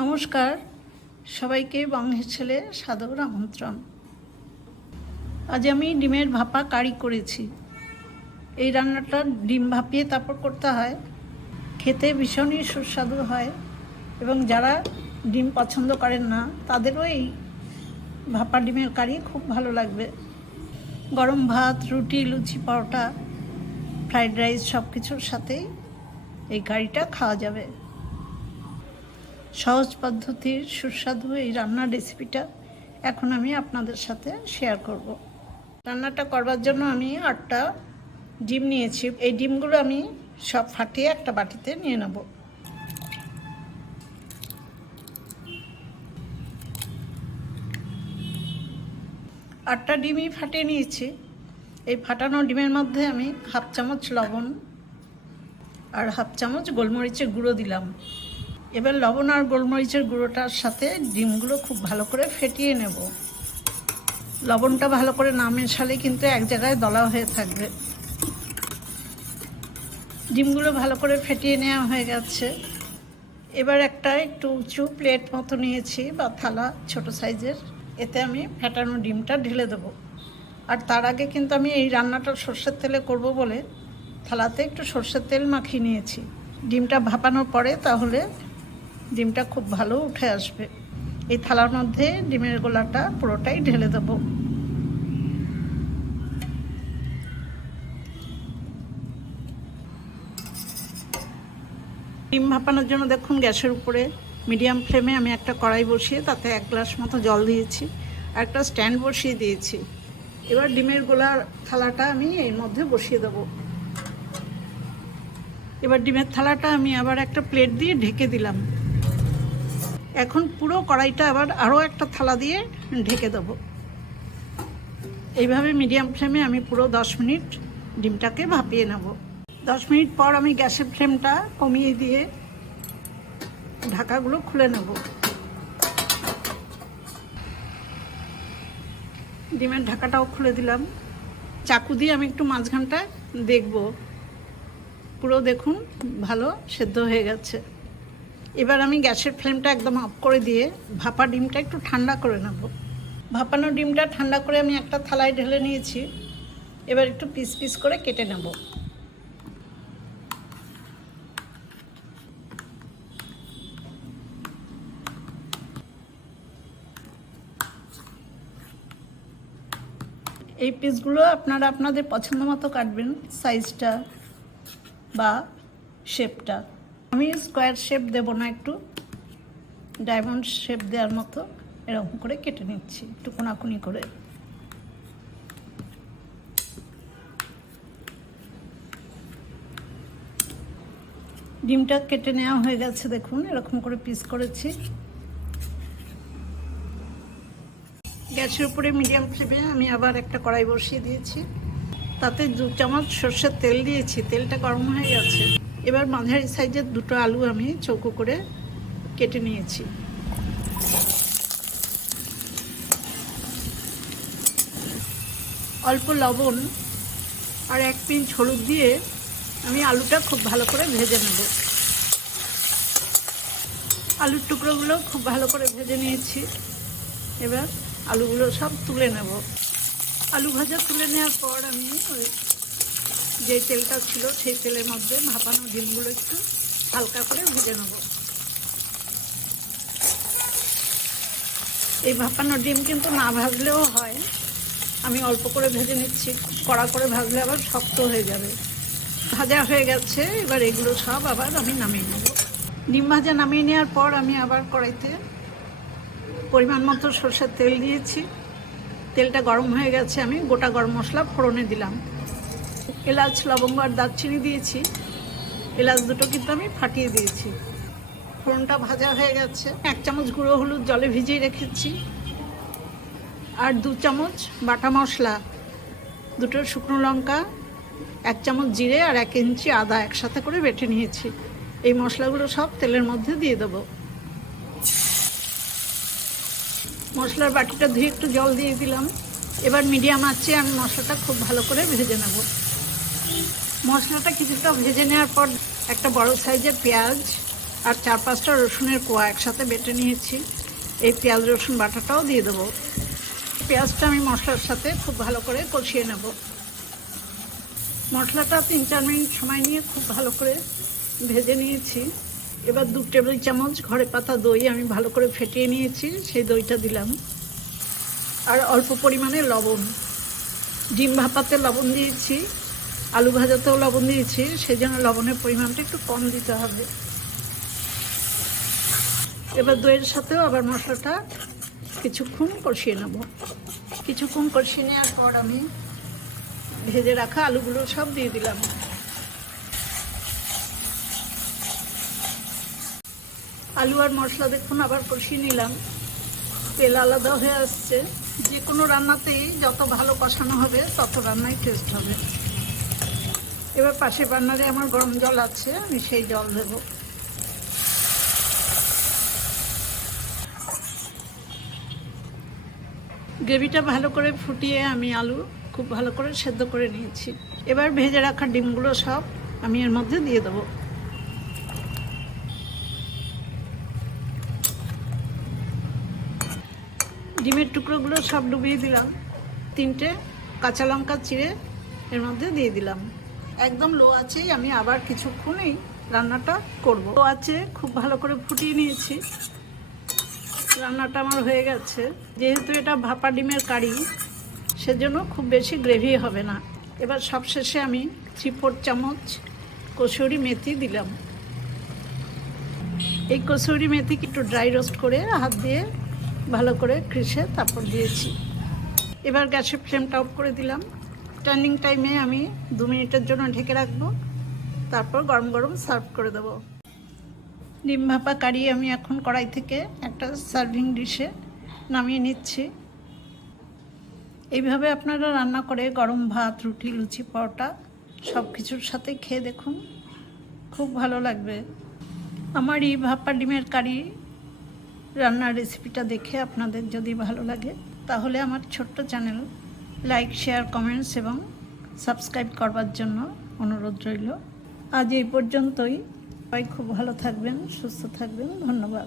নমস্কার, সবাইকে বাংলার ছেলে সাদর আমন্ত্রণ। আজ আমি ডিমের ভাপা কারি করেছি। এই রান্নাটা ডিম ভাপিয়ে তারপর করতে হয়, খেতে ভীষণই সুস্বাদু হয় এবং যারা ডিম পছন্দ করেন না তাদেরও এই ভাপা ডিমের কারি খুব ভালো লাগবে। গরম ভাত, রুটি, লুচি, পরোটা, ফ্রাইড রাইস সব কিছুর সাথেই এই কারিটা খাওয়া যাবে। সহজ পদ্ধতির সুস্বাদু এই রান্নার রেসিপিটা এখন আমি আপনাদের সাথে শেয়ার করব। রান্নাটা করবার জন্য আমি 8টা ডিম নিয়েছি। এই ডিমগুলো আমি সব ফাটিয়ে একটা বাটিতে নিয়ে নেব। আটটা ডিমই ফাটিয়ে নিয়েছি। এই ফাটানো ডিমের মধ্যে আমি 1/2 চামচ লবণ আর 1/2 চামচ গোলমরিচের গুঁড়ো দিলাম। এবার লবণ আর গোলমরিচের গুঁড়োটার সাথে ডিমগুলো খুব ভালো করে ফেটিয়ে নেব। লবণটা ভালো করে না মেশালে কিন্তু এক জায়গায় দলা হয়ে থাকবে। ডিমগুলো ভালো করে ফেটিয়ে নেওয়া হয়ে গেছে। এবার একটা একটু উঁচু প্লেট মতো নিয়েছি বা থালা, ছোট সাইজের, এতে আমি ফেটানো ডিমটা ঢেলে দেবো। আর তার আগে কিন্তু আমি এই রান্নাটা সর্ষের তেলে করব বলে থালাতে একটু সর্ষের তেল মাখিয়ে নিয়েছি। ডিমটা ভাপানোর পরে তাহলে ডিমটা খুব ভালো উঠে আসবে। এই থালার মধ্যে ডিমের গোলাটা পুরোটাই ঢেলে দেব। ডিম ভাপানোর জন্য দেখুন গ্যাসের উপরে মিডিয়াম ফ্লেমে আমি একটা কড়াই বসিয়ে তাতে 1 গ্লাস মতো জল দিয়েছি আর একটা স্ট্যান্ড বসিয়ে দিয়েছি। এবার ডিমের গোলার থালাটা আমি এর মধ্যে বসিয়ে দেব। এবার ডিমের থালাটা আমি আবার একটা প্লেট দিয়ে ঢেকে দিলাম। এখন পুরো কড়াইটা আবার আরও একটা থালা দিয়ে ঢেকে দেব। এইভাবে মিডিয়াম ফ্লেমে আমি পুরো 10 মিনিট ডিমটাকে ভাপিয়ে নেব। 10 মিনিট পর আমি গ্যাসের ফ্লেমটা কমিয়ে দিয়ে ঢাকাগুলো খুলে নেব। ডিমের ঢাকাটাও খুলে দিলাম। চাকু দিয়ে আমি একটু মাঝখানটা দেখব। পুরো দেখুন ভালো সেদ্ধ হয়ে গেছে। এবার আমি গ্যাসের ফ্লেমটা একদম অফ করে দিয়ে ভাপা ডিমটা একটু ঠান্ডা করে নেব। ভাপানো ডিমটা ঠান্ডা করে আমি একটা থালায় ঢেলে নিয়েছি। এবার একটু পিস পিস করে কেটে নেব। এই পিসগুলো আপনারা আপনাদের পছন্দ মতো কাটবেন, সাইজটা বা শেপটা। আমি স্কোয়ার শেপ দেব না, একটু ডায়মন্ড শেপ দেওয়ার মতো এরকম করে কেটে নিচ্ছি, একটু কোনাকুনি করে। ডিমটা কেটে নেওয়া হয়ে গেছে, দেখুন এরকম করে পিস করেছি। গ্যাসের উপরে মিডিয়াম ফ্লেমে আমি আবার একটা কড়াই বসিয়ে দিয়েছি। তাতে 2 চামচ সর্ষের তেল দিয়েছি। তেলটা গরম হয়ে গেছে। এবার মাঝারি সাইজের 2টো আলু আমি চৌকো করে কেটে নিয়েছি। অল্প লবণ আর 1 পিঞ্চ হলুদ দিয়ে আমি আলুটা খুব ভালো করে ভেজে নেব। আলুর টুকরোগুলো খুব ভালো করে ভেজে নিয়েছি। এবার আলুগুলো সব তুলে নেব। আলু ভাজা তুলে নেওয়ার পর আমি যে তেলটা ছিল সেই তেলের মধ্যে ভাপানো ডিমগুলো একটু হালকা করে ভেজে নেব। এই ভাপানো ডিম কিন্তু না ভাজলেও হয়, আমি অল্প করে ভেজে নিচ্ছি। কড়া করে ভাজলে আবার শক্ত হয়ে যাবে। ভাজা হয়ে গেছে, এবার এগুলো সব আবার আমি নামিয়ে নেব। ডিম ভাজা নামিয়ে নেওয়ার পর আমি আবার কড়াইতে পরিমাণ মতো সরষের তেল দিয়েছি। তেলটা গরম হয়ে গেছে, আমি গোটা গরম মশলা ফোড়নে দিলাম। এলাচ, লবঙ্গ আর দারচিনি দিয়েছি। এলাচ দুটো কিন্তু আমি ফাটিয়ে দিয়েছি। ফোড়নটা ভাজা হয়ে গেছে। 1 চামচ গুঁড়ো হলুদ জলে ভিজিয়ে রেখেছি আর 2 চামচ বাটা মশলা, 2টো শুকনো লঙ্কা, 1 চামচ জিরে আর 1 ইঞ্চি আদা একসাথে করে বেটে নিয়েছি। এই মশলাগুলো সব তেলের মধ্যে দিয়ে দেবো। মশলার বাটিটা ধুয়ে একটু জল দিয়ে দিলাম। এবার মিডিয়াম আঁচে আমি মশলাটা খুব ভালো করে ভেজে নেব। মশলাটা কিছুটা ভেজে নেওয়ার পর একটা বড় সাইজের পেঁয়াজ আর 4-5টা রসুনের কোয়া একসাথে বেটে নিয়েছি। এই পেঁয়াজ রসুন বাটাটাও দিয়ে দেবো। পেঁয়াজটা আমি মশলার সাথে খুব ভালো করে কষিয়ে নেব। মশলাটা 3-4 মিনিট সময় নিয়ে খুব ভালো করে ভেজে নিয়েছি। এবার 2 টেবিল চামচ ঘরে পাতা দই আমি ভালো করে ফেটিয়ে নিয়েছি, সেই দইটা দিলাম। আর অল্প পরিমাণে লবণ। ডিম ভাপাতে লবণ দিয়েছি, আলু ভাজাতেও লবণ দিয়েছি, সেই জন্য লবণের পরিমাণটা একটু কম দিতে হবে। এবার দইয়ের সাথেও আবার মশলাটা কিছুক্ষণ কষিয়ে নেব। কিছুক্ষণ কষিয়ে নেওয়ার পর আমি ভেজে রাখা আলুগুলো সব দিয়ে দিলাম। আলু আর মশলা দেখুন আবার কষিয়ে নিলাম, তেল আলাদা হয়ে আসছে। যে কোনো রান্নাতেই যত ভালো কষানো হবে তত রান্নাই টেস্ট হবে। এবার পাশে বান্নারে আমার গরম জল আছে, আমি সেই জল দেব। গ্রেভিটা ভালো করে ফুটিয়ে আমি আলু খুব ভালো করে সেদ্ধ করে নিয়েছি। এবার ভেজে রাখা ডিমগুলো সব আমি এর মধ্যে দিয়ে দেবো। ডিমের টুকরোগুলো সব ডুবিয়ে দিলাম। 3টে কাঁচা লঙ্কা চিড়ে এর মধ্যে দিয়ে দিলাম। একদম লো আছেই আমি আবার কিছুক্ষণই রান্নাটা করব। লো আছে খুব ভালো করে ফুটিয়ে নিয়েছি। রান্নাটা আমার হয়ে গেছে। যেহেতু এটা ভাপা ডিমের কারি, সেজন্য খুব বেশি গ্রেভি হবে না। এবার সবশেষে আমি 3/4 চামচ কসুরি মেথি দিলাম। এই কসুরি মেথি একটু ড্রাই রোস্ট করে হাত দিয়ে ভালো করে কষে তারপর দিয়েছি। এবার গ্যাসের ফ্লেমটা অফ করে দিলাম। টার্নিং টাইমে আমি 2 মিনিটের জন্য ঢেকে রাখবো, তারপর গরম গরম সার্ভ করে দেবো। ডিম ভাপা কারি আমি এখন কড়াই থেকে একটা সার্ভিং ডিশে নামিয়ে নিচ্ছি। এইভাবে আপনারা রান্না করে গরম ভাত, রুটি, লুচি, পরোটা সব কিছুর সাথে খেয়ে দেখুন, খুব ভালো লাগবে। আমার এই ভাপা ডিমের কারি রান্নার রেসিপিটা দেখে আপনাদের যদি ভালো লাগে তাহলে আমার ছোট্ট চ্যানেল লাইক, শেয়ার, কমেন্টস এবং সাবস্ক্রাইব করবার জন্য অনুরোধ রইল। আজ এই পর্যন্তই। সবাই খুব ভালো থাকবেন, সুস্থ থাকবেন। ধন্যবাদ।